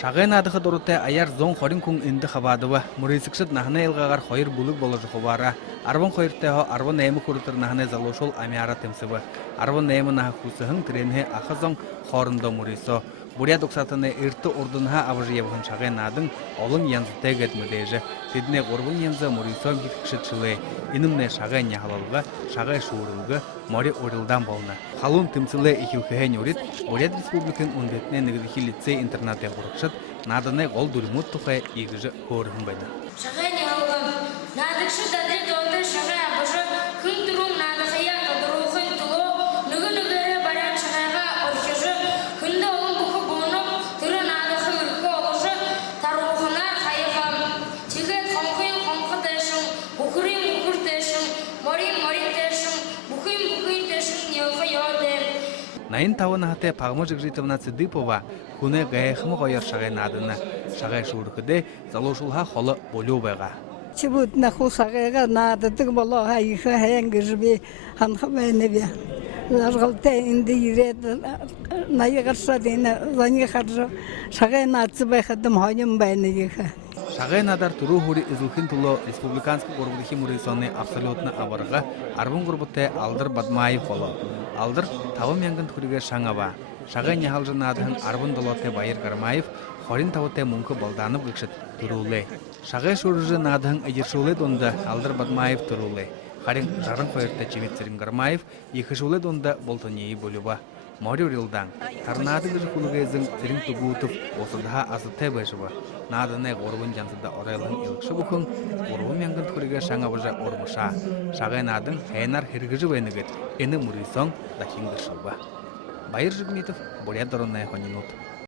Шагын адыхы дұрыты аяр зон хорин күн инді хабадыва. Мурисикшит нахны елғағар хойыр бұлық болыжы хубара. Арван хойыртығы арван нәймі күрітір нахны залушол амиара темсіві. Арван нәймі нахы күсіғын тіренхе ақы зон хорында мурисо. Бурят ұқсатыны ирті ордынға авыжы евғын шағын адың олың янзы тәгет мүдейжі. Тедіне орбын янзы мурисо гиткішіт чылы. Инымне шағын яхалалығы, шағын шуырылғы, мори орылдан болны. Халун тымсылы ихилкіген өрет, Бурят республикын ундетіне нігдіхи лицей интернаты құрықшыт, наданы ғол дүрмут тұқай егіжі көрігін байды. Шағын яхалғы, надықшы дады долды шағын абыжы, күн тұрун надықыя қадырухын тұлы, нүгі-нүгері баран шағайға оршыжы, күнді олың бұқы бұнып, түрі надықы үркі олыжы, тарухынар қайығам. Тегет қонқын тәшін, бұқырын тәшін, морин тәшін, бұқын тәшін елқы елдер. Найын тауын ағыты пағымы жігжитівна Цидипова күні ғайықымы қойыр шағай надыны. Шағай шуырқыды залушылға қолы болу байға. Чебут наху шағайға надыдық болуға иқы әйінгі жібе ханқы бәйні бе. Ларғылты инді ереді найығырша дейіні заңы қаржы шағай надсы байқадым хойым бәйні иқы. Шағай надар тұру хұри үзілхін тұлы республиканскы ғұрбылығы мұрисоны абсолютны абырға арбын ғұрбыты Алдыр Бадмаев болу. Алдыр тавым янгын түкіреге шаңаба. Шағай нехалжы надығын арбын долоты Байыр Гармаев хорин тавыты мұңқы балданып ғықшыт тұрулы. Шағай шұрыжы надығын әдершулы донды Алдыр Бадмаев тұрулы. Харин жарын қойырты Чеметсерин Гармаев екішулы донды болтынейі болуба. Мори урилдан, тарнады гыжыкулыгызың тирин тугутуп, осыдыға азытай бәжіба. Надыны ғорбын жансыда орайлығын елікші бұқын, ғорбын яңғын түкіреге шаңа бұжа ормыша. Шағай надың хайнар хергіжі бәйнігіт, ені мұрисон да хиңгіршілба. Байыр Жигметов, Бурят Доронная Хонинут.